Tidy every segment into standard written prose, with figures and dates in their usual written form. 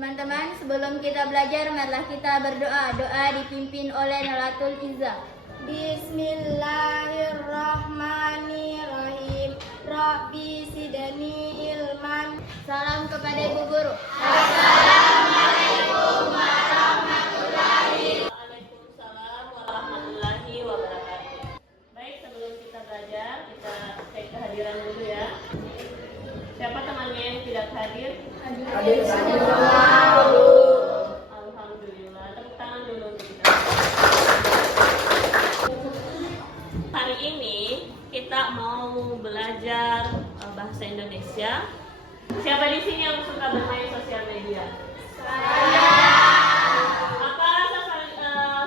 Teman-teman, sebelum kita belajar, marilah kita berdoa. Doa dipimpin oleh Nolatul Izzah. Bismillahirrahmanirrahim. Rabbi sidani ilman. Salam kepada Ibu Guru. Assalamualaikum warahmatullahi. Waalaikumsalam warahmatullahi wabarakatuh. Baik, sebelum kita belajar, kita cek kehadiran dulu ya. Siapa temannya yang tidak hadir? Hadir. Alhamdulillah. Tepuk tangan dulu untuk kita. Hari ini kita mau belajar bahasa Indonesia. Siapa di sini yang suka bermain sosial media? Saya. Apa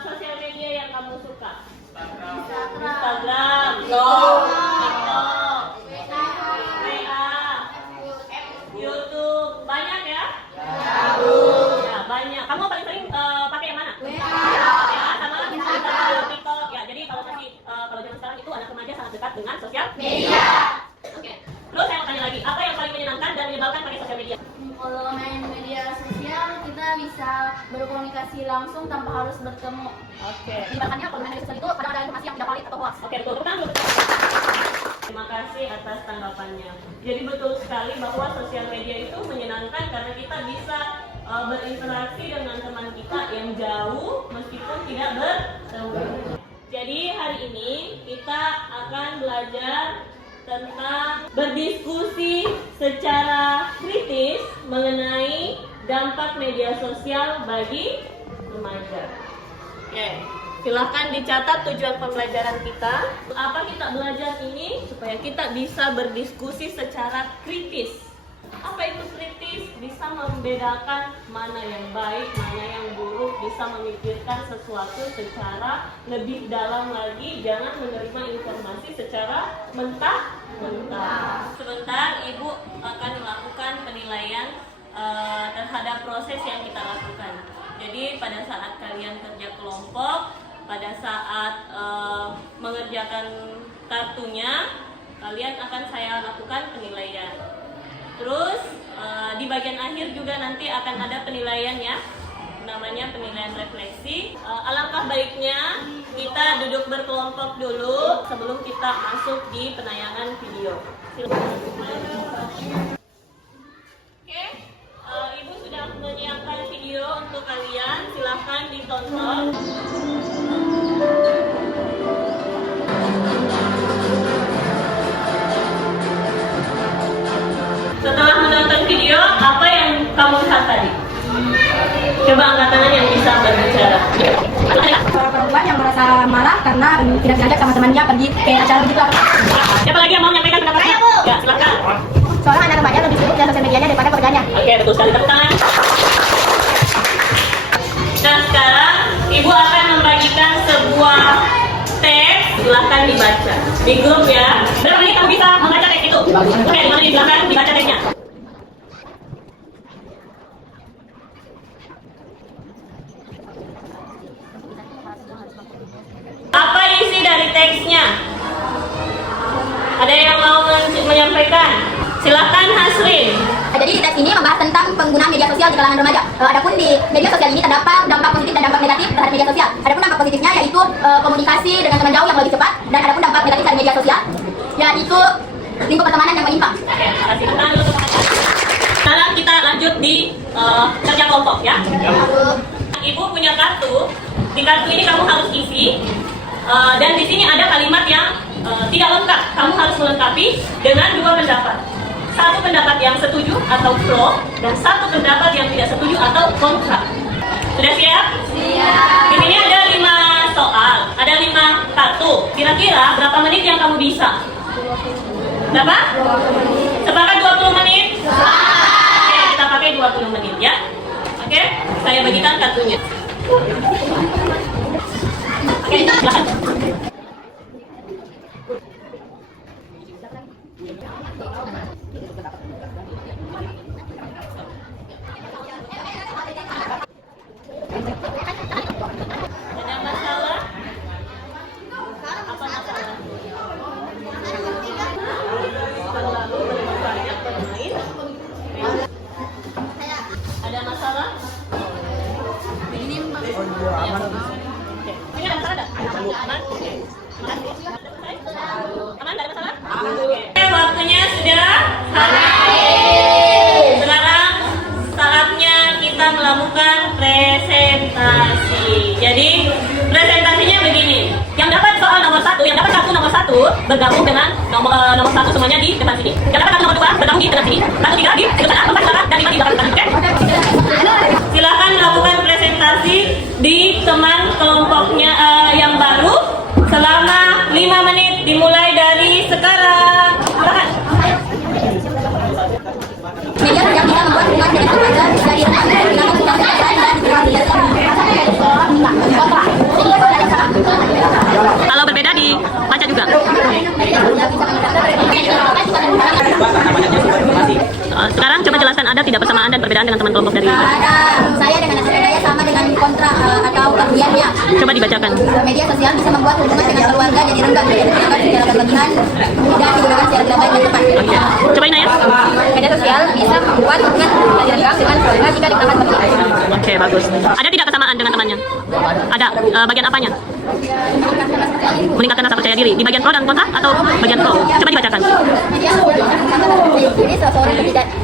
sosial media yang kamu suka? Instagram. TikTok, WA, YouTube, banyak ya? Ya, banyak. Kamu paling sering pakai yang mana? WA sama Instagram, TikTok. Ya, jadi kalau zaman sekarang itu anak remaja sangat dekat dengan sosial media. Oke. Terus saya mau tanya lagi, apa yang paling menyenangkan dan menyebalkan pakai sosial media? Kalau main media sosial, kita bisa berkomunikasi langsung tanpa harus bertemu. Oke. Tindakannya kalau main media sosial itu kadang ada informasi yang tidak valid atau hoax. Oke, betul. Terima kasih atas tanggapannya. Jadi betul sekali bahwa sosial media itu menyenangkan karena kita bisa berinteraksi dengan teman kita yang jauh meskipun tidak bertemu. Jadi hari ini kita akan belajar tentang berdiskusi secara kritis mengenai dampak media sosial bagi remaja. Oke. Silahkan dicatat tujuan pembelajaran kita. Apa kita belajar ini? Supaya kita bisa berdiskusi secara kritis. Apa itu kritis? Bisa membedakan mana yang baik, mana yang buruk, bisa memikirkan sesuatu secara lebih dalam lagi, jangan menerima informasi secara mentah-mentah. Sebentar, Ibu akan melakukan penilaian terhadap proses yang kita lakukan. Jadi pada saat kalian kerja kelompok, pada saat mengerjakan kartunya, kalian akan saya lakukan penilaian. Terus di bagian akhir juga nanti akan ada penilaian ya, namanya penilaian refleksi. Alangkah baiknya kita duduk berkelompok dulu sebelum kita masuk di penayangan video. Oke, Ibu sudah menyiapkan video untuk kalian, silahkan ditonton. Setelah menonton video, apa yang kamu lihat tadi? Coba angkat tangan yang bisa berbicara. Seorang perempuan yang merasa marah karena tidak diajak sama temannya pergi ke acara begitu. Siapa lagi yang mau menyampaikan pendapatnya? Ya, silakan. Seorang anak remaja lebih sibuk dengan sosial medianya daripada pekerjaannya. Oke, betul sekali, tepuk tangan. Nah, sekarang Ibu akan membagikan sebuah teks, silahkan dibaca di grup ya. Berapa menit kamu bisa membaca teks itu? Oke, dimana silahkan dibaca teksnya. Apa isi dari teksnya? Ada yang mau menyampaikan? Silakan Hasrin. Jadi teks ini membahas tentang penggunaan media sosial di kalangan remaja. Adapun di media sosial ini terdapat dampak positif dan dampak negatif terhadap media sosial. Adapun dampak positifnya yaitu komunikasi dengan teman jauh yang lebih cepat, dan adapun dampak negatif dari media sosial yaitu lingkup pertemanan yang menyimpang. Oke, terima kasih. Sekarang kita lanjut di kerja kelompok ya. Ibu punya kartu. Di kartu ini kamu harus isi. Dan di sini ada kalimat yang tidak lengkap. Kamu harus melengkapi dengan dua pendapat. Satu pendapat yang setuju atau pro, dan satu pendapat yang tidak setuju atau kontra. Sudah siap? Siap. Di sini ada 5 soal, ada 5 kartu. Kira-kira berapa menit yang kamu bisa? Berapa? Sepakat 20 menit? Oke, kita pakai 20 menit ya. Oke, saya bagikan kartunya. Oke, silakan. Ada masalah? Apa masalah? Ada masalah? Oke. Ini ada masalah nggak? Aman? Oke. Makasih. Aman? Nggak ada masalah? Oke. Waktunya sudah habis. Sekarang saatnya kita melakukan presentasi. Jadi presentasinya begini. Yang dapat soal nomor 1, yang dapat kartu nomor 1 bergabung dengan nomor 1 semuanya di depan sini. Yang dapat kartu nomor 2 bergabung di depan sini. Kartu 3 di depan A, 4 di belakang, dan 5 di belakang. Oke? Silakan melakukan presentasi di teman kelompoknya yang baru selama 5 menit dimulai dari sekarang. Silakan. Media yang bisa membuat hubungan dengan keluarga dari rendah dengan mengucapkan dan Kalau berbeda dibaca juga. Sekarang coba jelaskan ada tidak persamaan dan perbedaan dengan teman kelompok dari saya dengan nasib saya sama dengan kontra atau kelebihannya. Coba dibacakan. Media sosial bisa membuat hubungan dengan keluarga jadi renggang dan digunakan secara berlebihan dan digunakan secara tidak baik dan tepat. Cobain ya. Media sosial bisa membuat hubungan jadi renggang dengan keluarga jika digunakan berlebihan. Oke, bagus. Ada tidak kesamaan dengan temannya? Ada. Bagian apanya? Meningkatkan rasa percaya diri. Di bagian pro dan kontra atau bagian pro? Coba dibacakan. Media jadi seseorang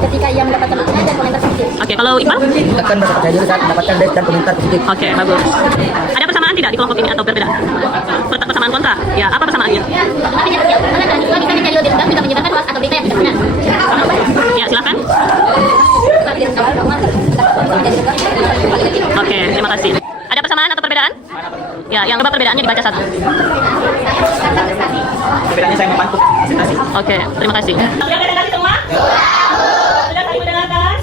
ketika ia mendapatkan dukungan dan komentar positif. Oke, kalau Iqbal? Meningkatkan rasa percaya diri saat mendapatkan like dan komentar positif. Oke, bagus. Ada persamaan tidak di kelompok ini atau berbeda? Persamaan kontra? Ya, apa persamaannya? Media sosial mana bisa menjadi lebih rendah bisa menyebarkan hoax atau berita yang tidak benar. Ya, silakan. Oke, terima kasih. Ada persamaan atau perbedaan? Ya, yang coba perbedaannya dibaca satu. Perbedaannya saya membantu presentasi. Oke, terima kasih. Sudah presentasi semua? Sudah saling mendengarkan?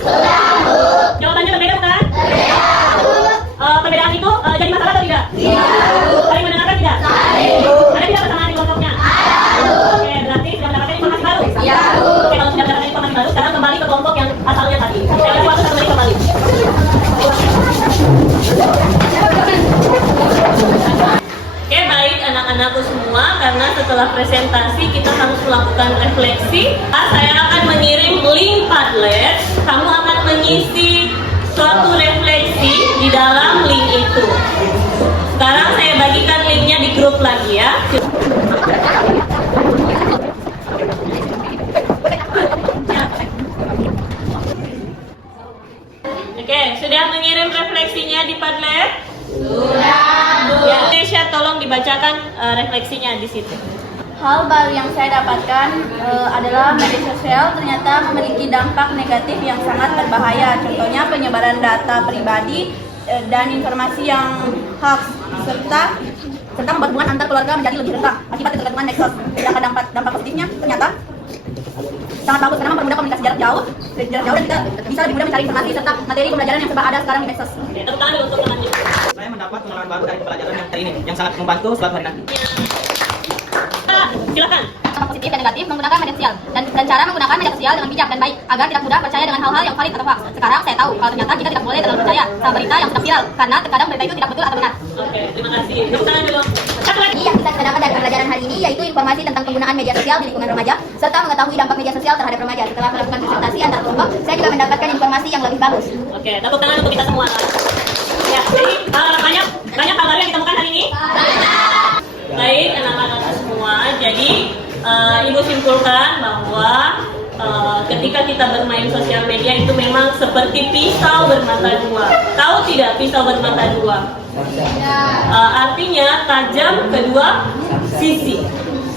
Jawabannya berbeda bukan? Perbedaan itu jadi masalah atau tidak? Saling mendengarkan tidak? Ada tidak persamaan di kelompoknya? Oke, berarti sudah mendapatkan informasi baru? Oke, kalau sudah mendapatkan informasi baru, sekarang kembali ke kelompok yang asalnya tadi. Saya kasih waktu 1 menit kembali. Oke, baik anak-anakku semua, karena setelah presentasi kita harus melakukan refleksi. Saya akan mengirim link Padlet. Kamu akan mengisi suatu refleksi di dalam link itu. Sekarang saya bagikan linknya di grup lagi ya. Oke, sudah mengirim refleksinya di Padlet? Ya, Indonesia tolong dibacakan refleksinya di situ. Hal baru yang saya dapatkan adalah media sosial ternyata memiliki dampak negatif yang sangat berbahaya. Contohnya penyebaran data pribadi dan informasi yang hoax serta membuat hubungan antar keluarga menjadi lebih renggang akibat ketergantungan medsos. Sedangkan dampak positifnya ternyata sangat bagus karena mempermudah komunikasi jarak jauh dan kita bisa lebih mudah mencari informasi serta materi pembelajaran yang serba ada sekarang di medsos. Oke, tepuk tangan dulu untuk temannya. Saya mendapat pengalaman baru dari pelajaran yang hari ini yang sangat membantu suatu hari nanti. Silakan. Dampak positif dan negatif menggunakan media sosial dan cara menggunakan media sosial dengan bijak dan baik agar tidak mudah percaya dengan hal-hal yang valid atau hoax. Sekarang saya tahu kalau ternyata kita tidak boleh terlalu percaya sama berita yang sedang viral karena terkadang berita itu tidak betul atau benar. Oke, terima kasih. Tepuk tangan dulu. Satu lagi. Yang kita dapat dari pembelajaran hari ini yaitu informasi tentang penggunaan media sosial di lingkungan remaja serta mengetahui dampak media sosial terhadap remaja. Setelah melakukan presentasi antar kelompok, saya juga mendapatkan informasi yang lebih bagus. Oke, tepuk tangan untuk kita semua. Ya, jadi banyak hal baru yang ditemukan hari ini. Baik, anak-anak semua. Jadi Ibu simpulkan bahwa ketika kita bermain sosial media itu memang seperti pisau bermata dua. Tahu tidak pisau bermata dua? Artinya tajam kedua sisi.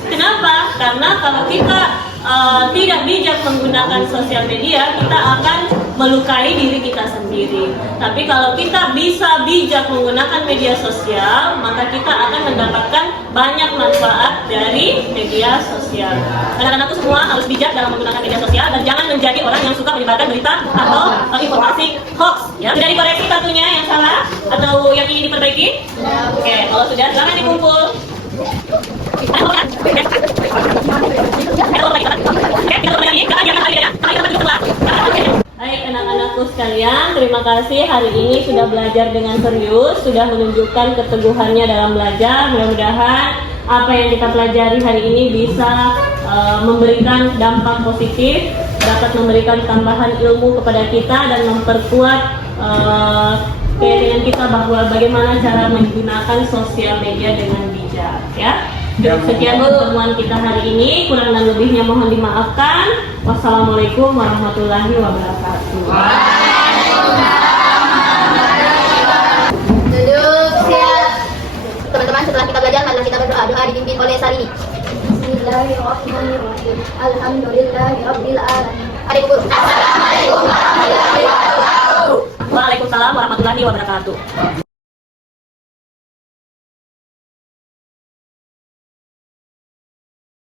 Kenapa? Karena kalau kita tidak bijak menggunakan sosial media, kita akan melukai diri kita sendiri. Tapi kalau kita bisa bijak menggunakan media sosial, maka kita akan mendapatkan banyak manfaat dari media sosial. Anak-anakku semua harus bijak dalam menggunakan media sosial dan jangan menjadi orang yang suka menyebarkan berita atau informasi hoax. Ya, sudah dikoreksi satunya yang salah atau yang ingin diperbaiki? Oke, kalau sudah, silakan dikumpul. Baik anak-anakku sekalian, terima kasih hari ini sudah belajar dengan serius, sudah menunjukkan keteguhannya dalam belajar. Mudah-mudahan apa yang kita pelajari hari ini bisa memberikan dampak positif, dapat memberikan tambahan ilmu kepada kita dan memperkuat keyakinan kita bahwa bagaimana cara menggunakan sosial media dengan bijak, ya. Sekian pertemuan kita hari ini, kurang dan lebihnya mohon dimaafkan. Wassalamualaikum warahmatullahi wabarakatuh. Duduk siap. Teman-teman, setelah kita belajar, marilah kita berdoa. Doa dipimpin oleh Sarini. Bismillahirrahmanirrahim. Alhamdulillahirabbil alamin. Adik guru. Assalamualaikum warahmatullahi wabarakatuh. Waalaikumsalam warahmatullahi wabarakatuh.